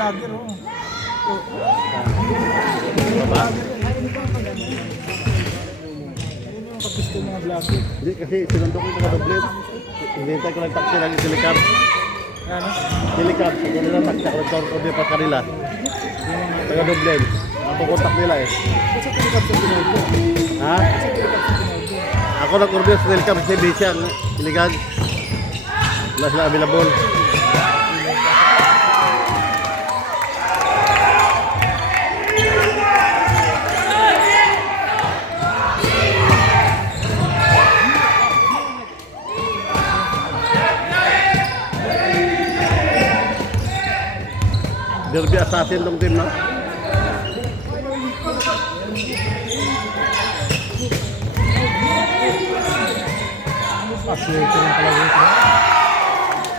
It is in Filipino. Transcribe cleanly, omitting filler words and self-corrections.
vlogger, oh. Baba? Kapisto yung mga vlogger. Hindi kasi sinundok ko mga doblet. Hinihintay ko lang taxi lang yung silikab. Ano? Silikab, sa kanila taxi ako nagtortor pa kanila. Taga doblet. Ako kontak nila eh. Kasi tinikap sa Pinoy ko. Ha? Kasi tinikap sa Pinoy ko. Ako nag-order sa silikab kasi busy ang silikab. Wala sila available. Derby assassin tong team, no? Aswerte rin pala dito.